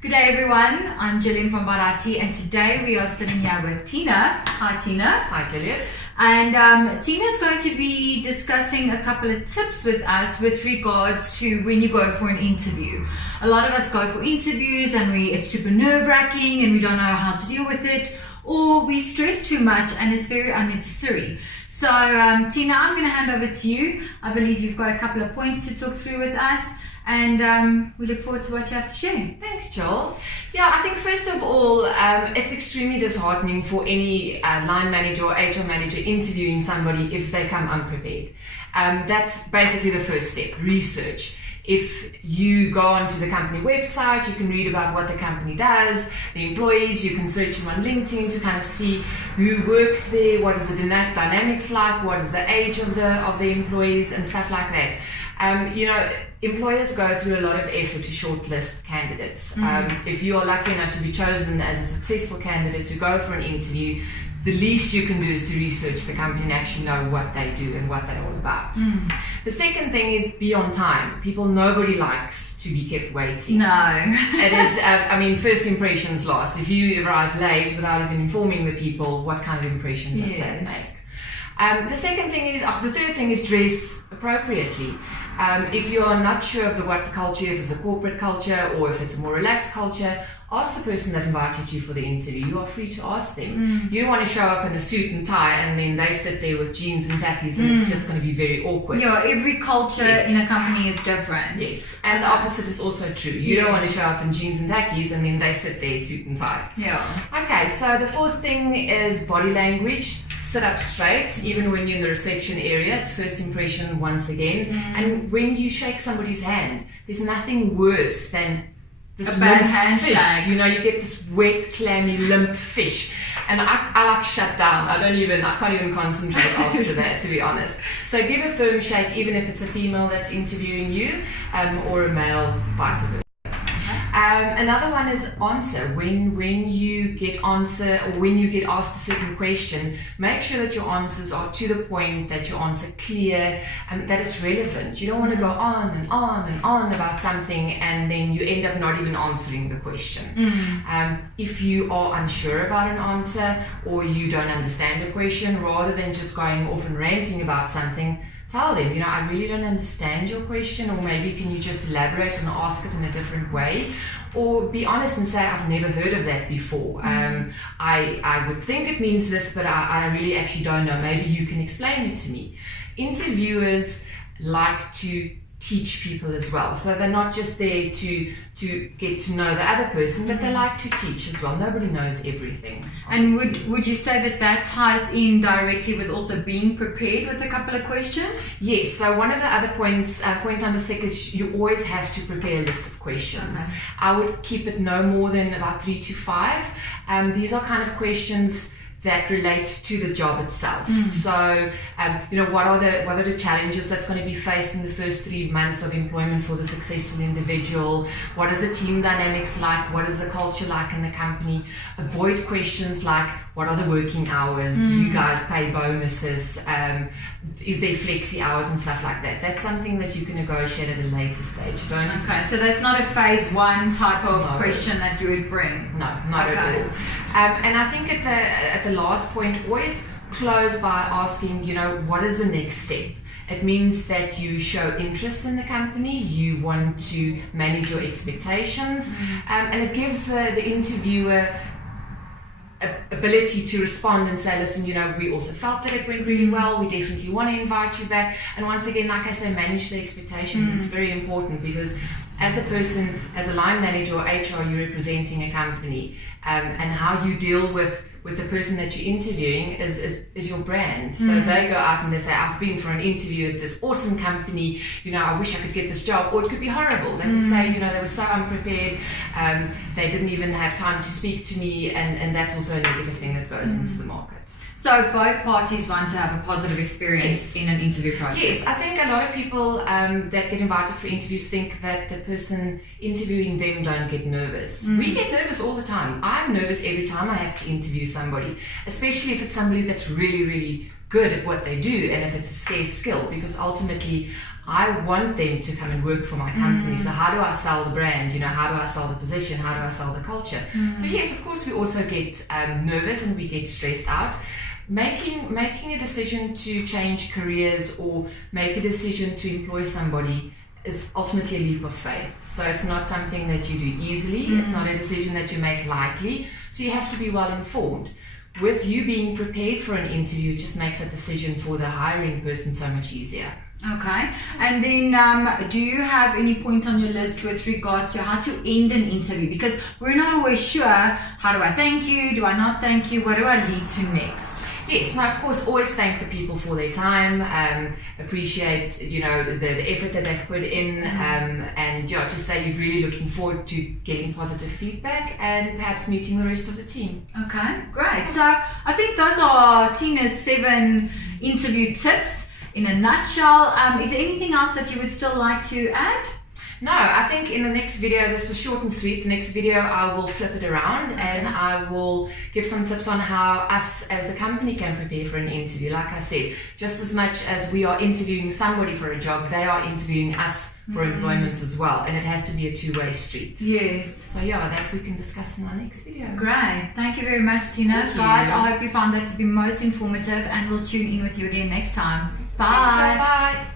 Good day everyone, I'm Gillian from Bharati and today we are sitting here with Tina. Hi Tina. Hi Gillian. And Tina is going to be discussing a couple of tips with us with regards to when you go for an interview. A lot of us go for interviews and it's super nerve-wracking and we don't know how to deal with it, or we stress too much and it's very unnecessary. So Tina, I'm going to hand over to you. I believe you've got a couple of points to talk through with us. And we look forward to what you have to share. Thanks, Joel. Yeah, I think first of all, it's extremely disheartening for any line manager or HR manager interviewing somebody if they come unprepared. That's basically the first step, research. If you go onto the company website, you can read about what the company does, the employees, you can search them on LinkedIn to kind of see who works there, what is the dynamics like, what is the age of the employees and stuff like that. Employers go through a lot of effort to shortlist candidates. If you are lucky enough to be chosen as a successful candidate to go for an interview, the least you can do is to research the company and actually know what they do and what they're all about. The second thing is be on time. Nobody likes to be kept waiting. No. It is, first impressions last. If you arrive late without even informing the people, what kind of impression does that make? The third thing is dress appropriately. If you are not sure of what the culture is, if it's a corporate culture or if it's a more relaxed culture, ask the person that invited you for the interview. You are free to ask them. You don't want to show up in a suit and tie and then they sit there with jeans and tackies and it's just going to be very awkward. Yeah, every culture in a company is different. Yes, and the opposite is also true. You don't want to show up in jeans and tackies and then they sit there suit and tie. Yeah. Okay, so the fourth thing is body language. Sit up straight, even when you're in the reception area. It's first impression once again. And when you shake somebody's hand, there's nothing worse than this a bad limp handshake. Fish. You get this wet, clammy, limp fish. And I like shut down. I can't even concentrate after that, to be honest. So give a firm shake, even if it's a female that's interviewing you, or a male, vice versa. Another one is answer. When you get asked a certain question, make sure that your answers are to the point, that your answer clear, and that it's relevant. You don't want to go on and on and on about something and then you end up not even answering the question. If you are unsure about an answer or you don't understand a question, rather than just going off and ranting about something, tell them, I really don't understand your question, or maybe can you just elaborate and ask it in a different way? Or be honest and say, I've never heard of that before. I would think it means this, but I really actually don't know. Maybe you can explain it to me. Interviewers like to teach people as well. So they're not just there to get to know the other person, but they like to teach as well. Nobody knows everything. Obviously. And would you say that ties in directly with also being prepared with a couple of questions? Yes, so one of the other points, point number 6, is you always have to prepare a list of questions. Okay. I would keep it no more than about 3 to 5. These are kind of questions that relate to the job itself. So, what are the challenges that's going to be faced in the first 3 months of employment for the successful individual? What is the team dynamics like? What is the culture like in the company? Avoid questions like, what are the working hours? Do you guys pay bonuses? Is there flexi hours and stuff like that? That's something that you can negotiate at a later stage. Okay, so that's not a phase 1 type of question that you would bring? No, not at all. And I think at the last point, always close by asking, what is the next step? It means that you show interest in the company, you want to manage your expectations, and it gives the interviewer ability to respond and say, listen, we also felt that it went really well, we definitely want to invite you back. And once again, like I say, manage the expectations. It's very important because as a person, as a line manager or HR, you're representing a company, and how you deal with the person that you're interviewing is your brand. So they go out and they say, I've been for an interview at this awesome company, I wish I could get this job, or it could be horrible. They would say, they were so unprepared, they didn't even have time to speak to me, and that's also a negative thing that goes into the market. So both parties want to have a positive experience in an interview process. Yes, I think a lot of people that get invited for interviews think that the person interviewing them don't get nervous. We get nervous all the time. I'm nervous every time I have to interview somebody, especially if it's somebody that's really, really good at what they do and if it's a scarce skill, because ultimately I want them to come and work for my company. So how do I sell the brand? How do I sell the position? How do I sell the culture? So yes, of course, we also get nervous and we get stressed out. Making a decision to change careers or make a decision to employ somebody is ultimately a leap of faith. So it's not something that you do easily. It's not a decision that you make lightly. So you have to be well informed. With you being prepared for an interview, it just makes a decision for the hiring person so much easier. Okay. And then do you have any point on your list with regards to how to end an interview? Because we're not always sure, how do I thank you? Do I not thank you? What do I lead to next? Yes, now of course always thank the people for their time, appreciate the effort that they've put in, and just say you're really looking forward to getting positive feedback and perhaps meeting the rest of the team. Okay, great. So I think those are Tina's 7 interview tips in a nutshell. Is there anything else that you would still like to add? No, I think in the next video, this was short and sweet. The next video, I will flip it around and I will give some tips on how us as a company can prepare for an interview. Like I said, just as much as we are interviewing somebody for a job, they are interviewing us for employment as well. And it has to be a two-way street. Yes. So yeah, that we can discuss in our next video. Great. Thank you very much, Tina. Thank you. Guys, I hope you found that to be most informative and we'll tune in with you again next time. Bye. Thanks, bye.